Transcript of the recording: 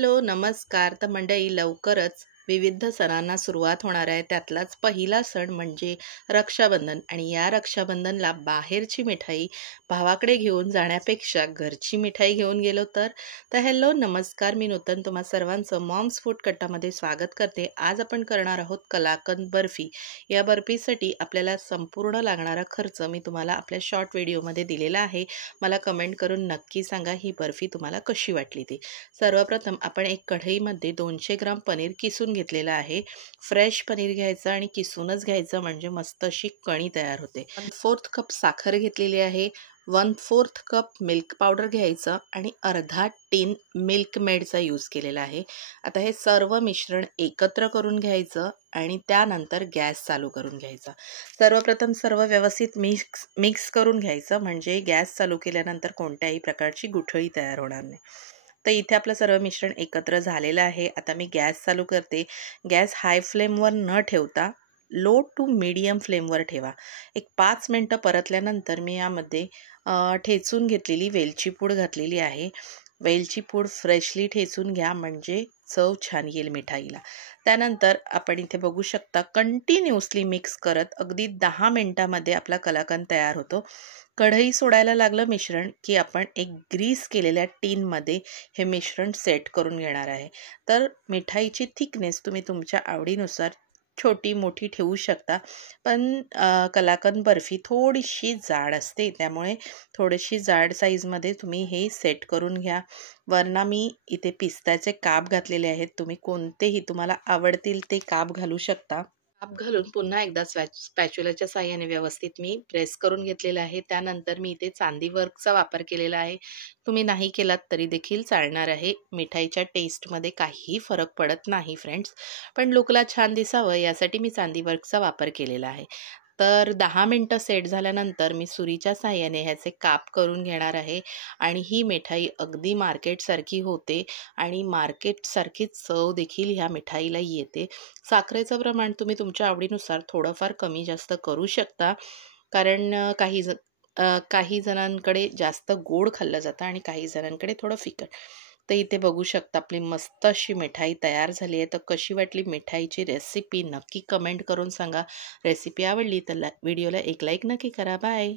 Hello, नमस्कार. तर मंडळी लवकरच विविध सणांना सुरुवात होणार आहे. त्यातलाच पहिला सण म्हणजे रक्षाबंधन आणि या रक्षाबंधनला बाहेरची मिठाई भावाकडे घेऊन जाण्यापेक्षा घरची मिठाई घेऊन गेलो तर हॅलो, नमस्कार. मी नूतन तुम्हा सर्वांचं मॉम्स फूड कट्टामध्ये स्वागत करते. आज आपण करणार आहोत कलाकंद बर्फी. या बर्फीसाठी आपल्याला संपूर्ण लागणारा खर्च मी तुम्हाला आपल्या शॉर्ट व्हिडिओमध्ये दिलेला आहे. मला कमेंट करून नक्की सांगा ही बर्फी तुम्हाला कशी वाटली ती. सर्वप्रथम आपण एक कढईमध्ये 200 ग्राम पनीर किसून घेतलेलं आहे. फ्रेश पनीर घ्यायचं आणि किसूनच घ्यायचं म्हणजे मस्त अशी कणी तयार होते. 1/4 कप साखर घेतलेली आहे. 1/4 कप मिल्क पावडर घ्यायचं आणि अर्धा टीन मिल्क मेडचा यूज केलेला आहे. आता हे सर्व मिश्रण एकत्र करून घ्यायचं आणि त्यानंतर गॅस चालू करून घ्यायचा. सर्वप्रथम सर्व व्यवस्थित मिक्स करून घ्यायचं म्हणजे गॅस चालू केल्यानंतर कोणत्याही प्रकारची गुठळी तयार होणार नाही. तर इथे आपलं सर्व मिश्रण एकत्र झालेलं आहे. आता मी गॅस चालू करते. गॅस हाय फ्लेमवर न ठेवता लो टू मीडियम फ्लेमवर ठेवा. एक 5 मिनटं परतल्यानंतर मी यामध्ये ठेचून घेतलेली वेलची पूड घातलेली आहे. वेलची पूड फ्रेशली ठेचून घ्या म्हणजे चव छान येईल मिठाईला. त्यानंतर आपण इथे बघू शकता कंटिन्युअसली मिक्स करत अगदी 10 मिनटामध्ये आपला कलाकंद तयार होतो. कढई सोडायला लागलं मिश्रण की आपण एक ग्रीस केलेल्या टीनमध्ये हे मिश्रण सेट करून घेणार आहे. तर मिठाईची थिकनेस तुम्ही तुमच्या आवडीनुसार छोटी मोठी ठेवू शकता. पण कलाकंद बर्फी थोडीशी जाड असते त्यामुळे थोडीशी जाड साईजमध्ये तुम्ही हे सेट करून घ्या. वरना मी इथे पिस्त्याचे काप घातलेले आहेत. तुम्ही कोणतेही तुम्हाला आवडतील ते काप घालू शकता. काप घालून पुन्हा एकदा स्पॅच्युलाच्या साहाय्याने व्यवस्थित मी प्रेस करून घेतलेलं आहे. त्यानंतर मी इथे चांदी वर्कचा वापर केलेला आहे. तुम्ही नाही केलात तरी देखील चालणार आहे. मिठाईच्या टेस्टमध्ये काहीही फरक पडत नाही फ्रेंड्स. पण लुकला छान दिसावं यासाठी मी चांदी वर्कचा वापर केलेला आहे. तर 10 मिनटं सेट झाल्यानंतर मी सुरीच्या साहाय्याने ह्याचे काप करून घेणार आहे आणि ही मिठाई अगदी मार्केटसारखी होते आणि मार्केटसारखीच चव देखील ह्या मिठाईला येते. साखरेचं प्रमाण तुम्ही तुमच्या आवडीनुसार थोडंफार कमी जास्त करू शकता. कारण काही जणांकडे जास्त गोड खाल्लं जातं आणि काही जणांकडे थोडं फिकट. तर इथे बघू शकता आपली मस्त अशी मिठाई तयार झाली आहे. तर कशी वाटली मिठाईची रेसिपी नक्की कमेंट करून सांगा. रेसिपी आवडली तर व्हिडिओला एक लाईक नक्की करा. बाय.